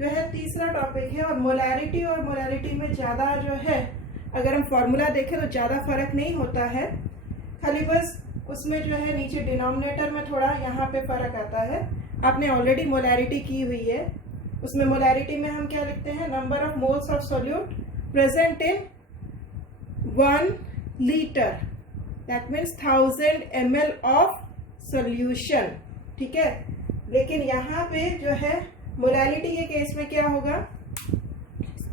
जो है तीसरा टॉपिक है, और मोलैरिटी में ज़्यादा जो है अगर हम फॉर्मूला देखें तो ज़्यादा फर्क नहीं होता है, खाली बस उसमें जो है नीचे डिनोमिनेटर में थोड़ा यहाँ पे फर्क आता है। आपने ऑलरेडी मोलैरिटी की हुई है, उसमें मोलैरिटी में हम क्या लिखते हैं, number of moles of solute present in 1 litre, that means 1000 ml of solution, ठीक है। लेकिन यहाँ पे जो है मोलैरिटी के केस में क्या होगा,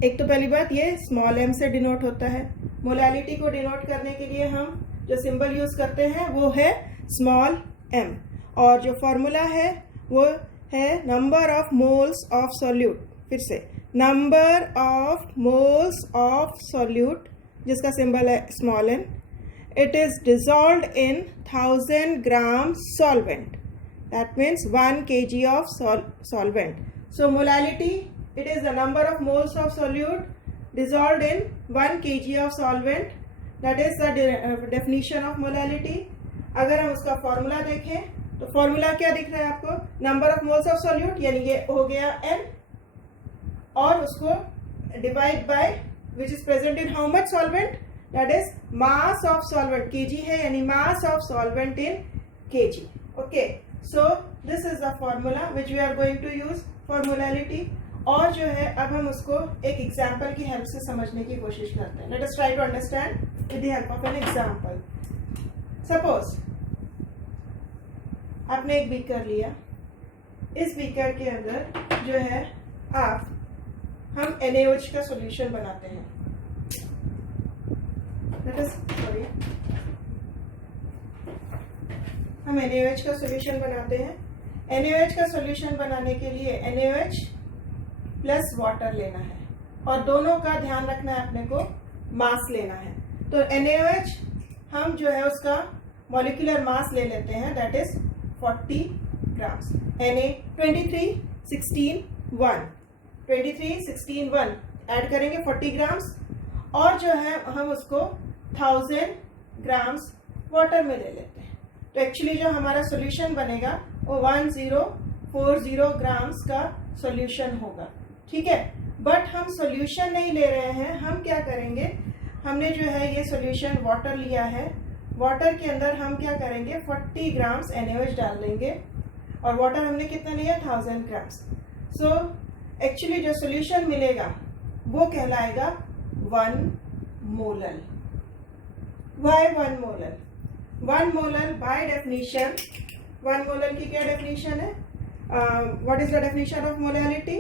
एक तो पहली बात ये स्मॉल m से डिनोट होता है। मोलैरिटी को डिनोट करने के लिए हम जो सिंबल यूज करते हैं वो है स्मॉल m, और जो फॉर्मूला है वो है number of moles of solute. फिर से number of moles of solute जिसका सिंबल है small m, it is dissolved in 1000 gram solvent, that means 1 kg of solvent. So molality, it is the number of moles of solute dissolved in 1 kg of solvent. That is the definition of molality. अगर हम उसका formula देखें तो formula क्या दिख रहा है आपको, number of moles of solute यानी ये हो गया n, और उसको divide by which is present in how much solvent, that is mass of solvent, kg है यानी mass of solvent in kg. Okay, so this is the formula which we are going to use for molarity. और जो है अब हम उसको एक example की हेल्प से समझने की कोशिश करते हैं। Let us try to understand with the help of an example. Suppose आपने एक बीकर लिया, इस बीकर के अंदर जो है हम NaOH का सॉल्यूशन बनाते हैं। हम NaOH का सॉल्यूशन बनाते हैं। NaOH का सॉल्यूशन बनाने के लिए NaOH प्लस वाटर लेना है, और दोनों का ध्यान रखना है अपने को, मास लेना है। तो NaOH हम जो है उसका मॉलिक्यूलर मास ले लेते हैं, that is 40 grams. Na 23 16 1 23 16 1 add करेंगे 40 ग्राम्स, और जो है हम उसको 1000 ग्राम्स वाटर में ले लेते हैं। तो एक्चुअली जो हमारा सॉल्यूशन बनेगा वो 1040 ग्राम्स का सॉल्यूशन होगा, ठीक है। बट हम सॉल्यूशन नहीं ले रहे हैं, हम क्या करेंगे, हमने जो है ये सॉल्यूशन वाटर लिया है, वाटर के अंदर हम क्या करेंगे 40 ग्राम्स NaOH डाल देंगे, और वाटर हमने कितना लिया 1000 ग्राम्स। सो एक्चुअली जो सॉल्यूशन मिलेगा वो कहलाएगा 1 molar. Why 1 molar? 1 molar by definition, 1 molar की क्या डेफिनेशन है, what is the definition of molarity,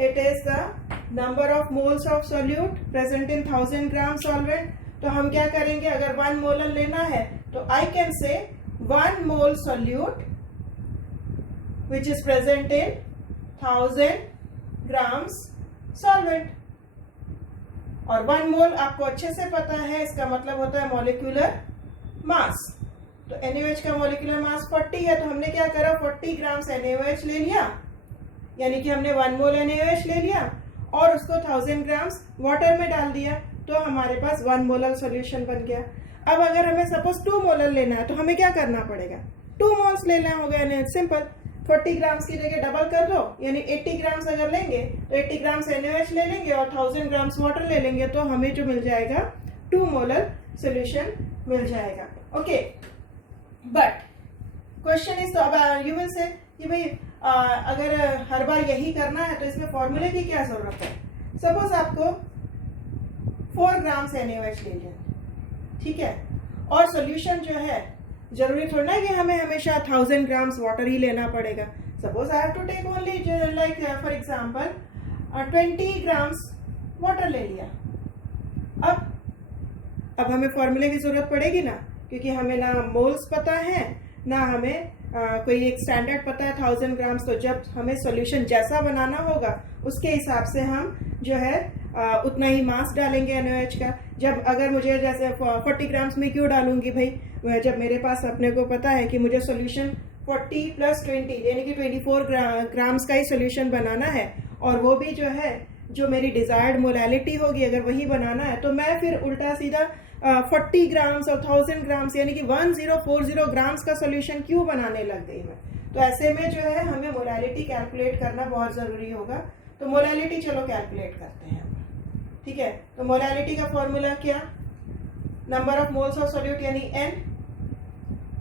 it is the number of moles of solute present in 1000 gram solvent. तो हम क्या करेंगे, अगर 1 मोलर लेना है तो I can say 1 mole solute which is present in 1000 grams solvent, और 1 मोल आपको अच्छे से पता है इसका मतलब होता है मॉलिक्यूलर मास। तो NaOH का मॉलिक्यूलर मास 40 है, तो हमने क्या करा 40 ग्राम्स NaOH ले लिया, यानी कि हमने 1 मोल NaOH ले लिया और उसको 1000 ग्राम्स वाटर में डाल दिया, तो हमारे पास 1 मोलर सॉल्यूशन बन गया। अब अगर हमें सपोज 2 मोलर लेना है तो हमें क्या करना पड़ेगा, 2 मोल्स लेना होगा। सिंपल, 40 ग्राम्स की जगह डबल कर दो, यानी 80 ग्राम्स अगर लेंगे तो 80 ग्राम्स NaOH ले लेंगे और 1000 ग्राम्स वाटर ले लेंगे, तो हमें जो मिल जाएगा 2 मोलर सॉल्यूशन मिल जाएगा। ओके, बट क्वेश्चन इज, तो अब यू विल से कि भाई अगर हर बार यही करना है तो इसमें फॉर्मूले की क्या जरूरत है। सपोज आपको 4 ग्राम्स NaOH ले लिया, ठीक है, और सॉल्यूशन जो है जरूरी थोड़ा ना कि हमें हमेशा 1000 ग्राम्स वाटर ही लेना पड़ेगा। Suppose I have to take only like for example 20 grams water ले लिया। अब हमें फॉर्मूले की जरूरत पड़ेगी ना, क्योंकि हमें ना मोल्स पता है ना हमें कोई एक स्टैंडर्ड पता है 1000 ग्राम्स। तो जब हमें सॉल्यूशन जैसा बनाना होगा उसके हिसाब से हम जो है उतना ही मास डालेंगे NaOH का। जब अगर मुझे जैसे 40 ग्राम्स में क्यों डालूंगी भाई, जब मेरे पास अपने को पता है कि मुझे सॉल्यूशन 40 + 20 यानी कि 24 ग्राम्स का ही सॉल्यूशन बनाना है, और वो भी जो है जो मेरी डिजायर्ड मोलैलिटी होगी अगर वही बनाना है, तो मैं फिर उल्टा सीधा 40 ग्राम्स और 1000 ग्राम्स यानी कि 1040 ग्राम्स का सॉल्यूशन क्यों बनाने लग गई मैं। तो ऐसे में जो है हमें मोलैलिटी कैलकुलेट करना बहुत जरूरी होगा। तो मोलैलिटी चलो कैलकुलेट करते हैं, ठीक है। तो मोलैलिटी का फॉर्मूला क्या, number of moles of solute यानी n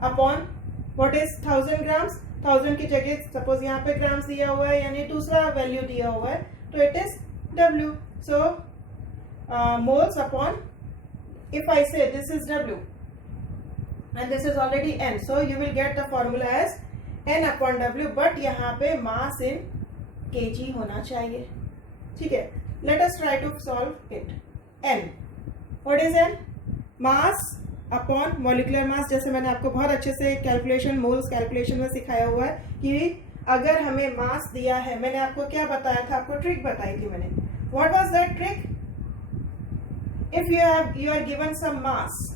upon what is 1000 grams, 1000 की जगह सपोज यहाँ पे ग्राम्स दिया हुआ है यानी दूसरा वैल्यू दिया हुआ है तो it is W, so moles upon if I say this is W and this is already N, so you will get the formula as N upon W, but यहाँ पे mass in kg होना चाहिए, ठीक है। Let us try to solve it. N, what is N? Mass upon molecular mass, जैसे मैंने आपको बहुत अच्छे से कैलकुलेशन मोल्स कैलकुलेशन में सिखाया हुआ है कि अगर हमें मास दिया है, मैंने आपको क्या बताया था, आपको ट्रिक बताई थी मैंने। What was that trick? If you are given some mass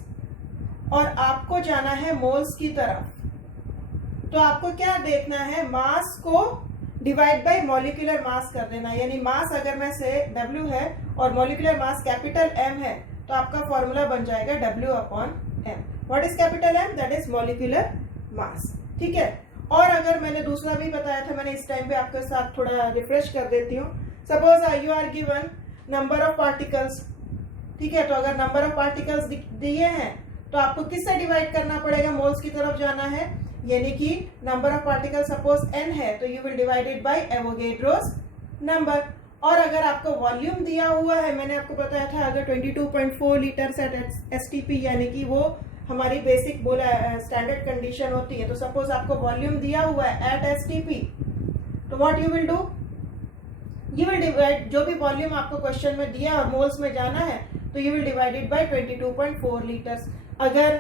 और आपको जाना है मोल्स की तरफ, तो आपको क्या देखना है, मास को डिवाइड बाय मॉलिक्यूलर मास कर देना, यानी मास अगर मैं से W है और मॉलिक्यूलर मास कैपिटल M है तो आपका फॉर्मूला बन जाएगा W upon M। What is capital M? That is molecular mass, ठीक है। और अगर मैंने दूसरा भी बताया था, मैंने इस टाइम पे आपके साथ थोड़ा रिफ्रेश कर देती हूँ। Suppose you are given number of particles, ठीक है, तो अगर नंबर ऑफ पार्टिकल्स दिए हैं तो आपको किससे डिवाइड करना पड़ेगा, मोल्स की तरफ जाना है, यानी कि number of particle suppose n है तो you will divide it by Avogadro's number. और अगर आपको वॉल्यूम दिया हुआ है, मैंने आपको बताया था अगर 22.4 लीटर्स एट STP यानी कि वो हमारी बेसिक बोला स्टैंडर्ड कंडीशन होती है, तो सपोज आपको वॉल्यूम दिया हुआ है एट STP, तो what you will do, you will divide, जो भी वॉल्यूम आपको क्वेश्चन में दिया और मोल्स में जाना है तो you will divide it by 22.4 litres. अगर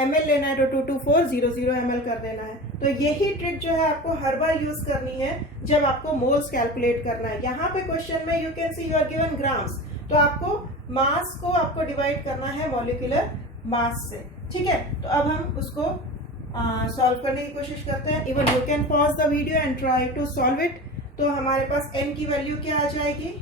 ml लेना है तो 22400 ml कर देना है। तो यही ट्रिक जो है आपको हर बार यूज करनी है जब आपको मोल्स कैलकुलेट करना है। यहाँ पे क्वेश्चन में you can see you are given grams, तो आपको मास को आपको डिवाइड करना है मॉलिक्यूलर मास से, ठीक है। तो अब हम उसको सॉल्व करने की कोशिश करते हैं। Even you can pause the video and try to solve it. तो हमारे पास n की वैल्यू क्या आ जाएगी,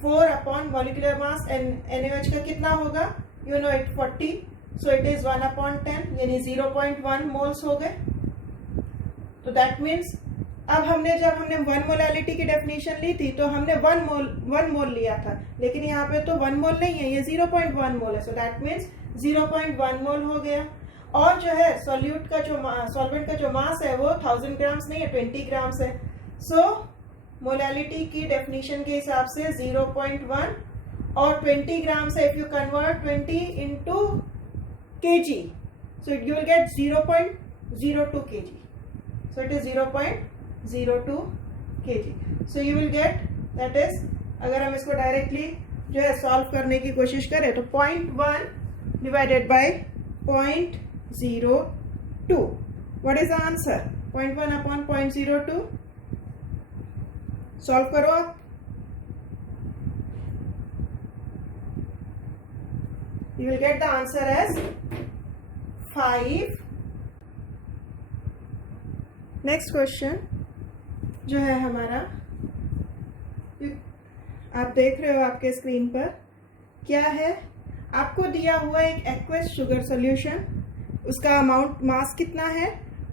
4 अपॉन मॉलिक्यूलर मास, NaOH का कितना होगा, you know it 40, so it is 1 upon 10 यानी 0.1 मोल्स हो गए। तो दैट मीन्स अब जब हमने 1 मोलैलिटी की डेफिनेशन ली थी तो हमने 1 मोल लिया था, लेकिन यहाँ पे तो 1 मोल नहीं है, ये 0.1 मोल है, सो दैट मीन्स 0.1 मोल हो गया। और जो है सॉल्यूट का जो सॉल्वेंट का जो मास है वो 1000 ग्राम्स नहीं है, 20 ग्राम्स है। सो मोलैलिटी की डेफिनेशन के हिसाब से 0.1 और 20 ग्राम्स है, if you convert 20 into kg, so you will get 0.02 kg, so it is 0.02 kg, so you will get that is, अगर हम इसको डायरेक्टली जो है सॉल्व करने की कोशिश करें तो 0.1 divided by 0.02, what is the answer, 0.1 upon 0.02, solve करो आप। You will get the answer as 5। Next question जो है हमारा, आप देख रहे हो आपके स्क्रीन पर क्या है, आपको दिया हुआ एक एक्वस शुगर सॉल्यूशन, उसका अमाउंट मास कितना है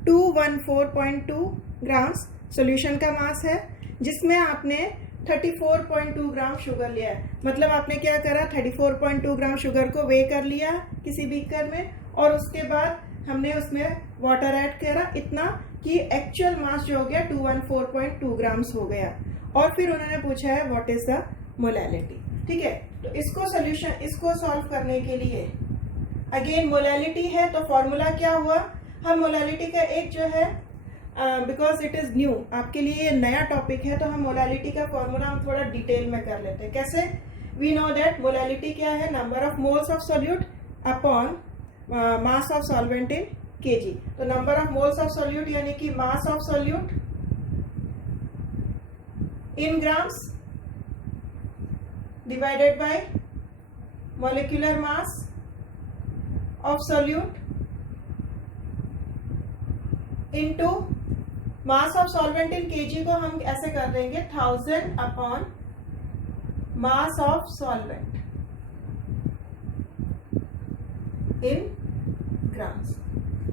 214.2 ग्राम्स सॉल्यूशन का मास है, जिसमें आपने 34.2 ग्राम शुगर लिया है। मतलब आपने क्या करा, 34.2 ग्राम शुगर को वे कर लिया किसी बीकर में और उसके बाद हमने उसमें वाटर ऐड करा इतना कि एक्चुअल मास जो हो गया 214.2 ग्राम्स हो गया। और फिर उन्होंने पूछा है व्हाट इज द मोलैलिटी, ठीक है। तो इसको सॉल्व करने के लिए अगेन मोलैलिटी है तो फॉर्मूला क्या हुआ, हम मोलैलिटी का एक जो है बिकॉज इट इज न्यू, आपके लिए ये नया टॉपिक है, तो हम मोलैलिटी का फॉर्मूला हम थोड़ा डिटेल में कर लेते हैं। कैसे, वी नो दैट मोलैलिटी क्या है, number of moles of solute upon mass of solvent in KG. तो number of moles of solute यानी कि mass of solute in grams divided by molecular mass of solute into mass of solvent in KG को हम ऐसे कर देंगे 1000 upon mass of solvent in grams.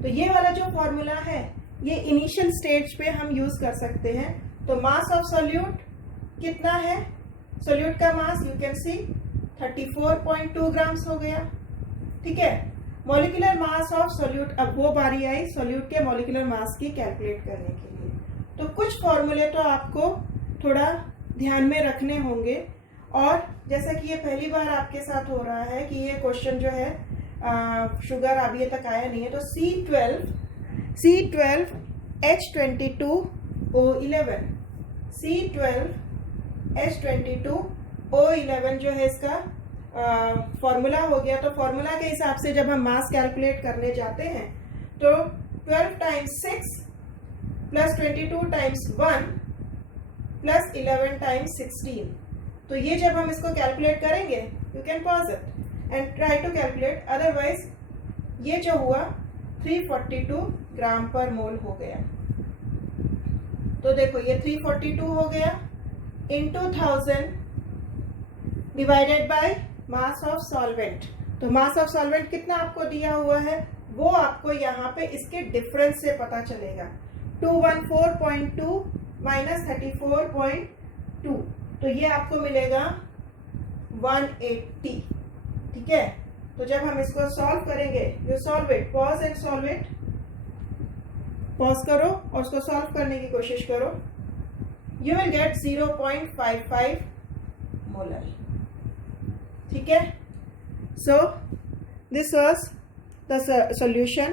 तो ये वाला जो फॉर्मूला है ये इनिशियल स्टेज पे हम यूज कर सकते हैं। तो मास ऑफ सॉल्यूट कितना है सोल्यूट का मास, यू कैन सी 34.2 ग्राम्स हो गया। ठीक है, मॉलिक्यूलर मास ऑफ सोल्यूट, अब वो बारी आई सोल्यूट के मॉलिक्यूलर मास की कैलकुलेट करने के लिए। तो कुछ फॉर्मूले तो आपको थोड़ा ध्यान में रखने होंगे, और जैसा कि ये पहली बार आपके साथ हो रहा है कि ये क्वेश्चन जो है शुगर अभी तक आया नहीं है, तो C12H22O11 C12H22O11 जो है इसका फॉर्मूला हो गया। तो फॉर्मूला के हिसाब से जब हम मास कैलकुलेट करने जाते हैं तो 12 times 6 plus 22 times 1 plus 11 times 16। तो ये जब हम इसको कैलकुलेट करेंगे, you can pause it and try to calculate, otherwise ये जो हुआ 342 ग्राम पर मोल हो गया। तो देखो ये 342 हो गया into 1000 divided by mass of solvent. तो मास ऑफ सॉल्वेंट कितना आपको दिया हुआ है वो आपको यहाँ पे इसके डिफरेंस से पता चलेगा। 214.2 माइनस 34.2, तो ये आपको मिलेगा 180। ठीक है, तो जब हम इसको सॉल्व करेंगे, you solve it, pause and solve it, pause करो और उसको सॉल्व करने की कोशिश करो, यू विल गेट 0.55 मोलर। ठीक है, so this was the solution.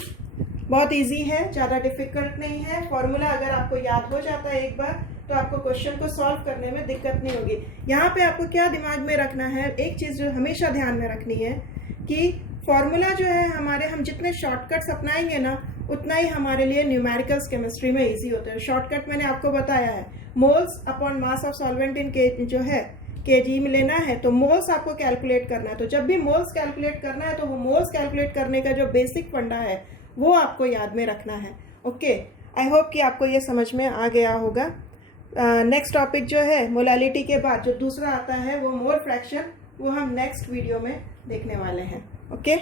बहुत इजी है, ज़्यादा डिफिकल्ट नहीं है। फॉर्मूला अगर आपको याद हो जाता है एक बार तो आपको क्वेश्चन को सॉल्व करने में दिक्कत नहीं होगी। यहाँ पे आपको क्या दिमाग में रखना है, एक चीज़ जो हमेशा ध्यान में रखनी है कि फॉर्मूला जो है हमारे, हम जितने शॉर्टकट्स अपनाएंगे ना उतना ही हमारे लिए न्यूमेरिकल्स केमिस्ट्री में इजी होते हैं। शॉर्टकट मैंने आपको बताया है, moles upon mass of solvent इन के जो है केजी में लेना है, तो मोल्स आपको कैलकुलेट करना है। तो जब भी मोल्स कैलकुलेट करना है तो वो मोल्स कैलकुलेट करने का जो बेसिक फंडा है वो आपको याद में रखना है। ओके, आई होप कि आपको ये समझ में आ गया होगा। नेक्स्ट टॉपिक जो है मोलालिटी के बाद जो दूसरा आता है वो मोल फ्रैक्शन, वो हम नेक्स्ट वीडियो में देखने वाले हैं। ओके।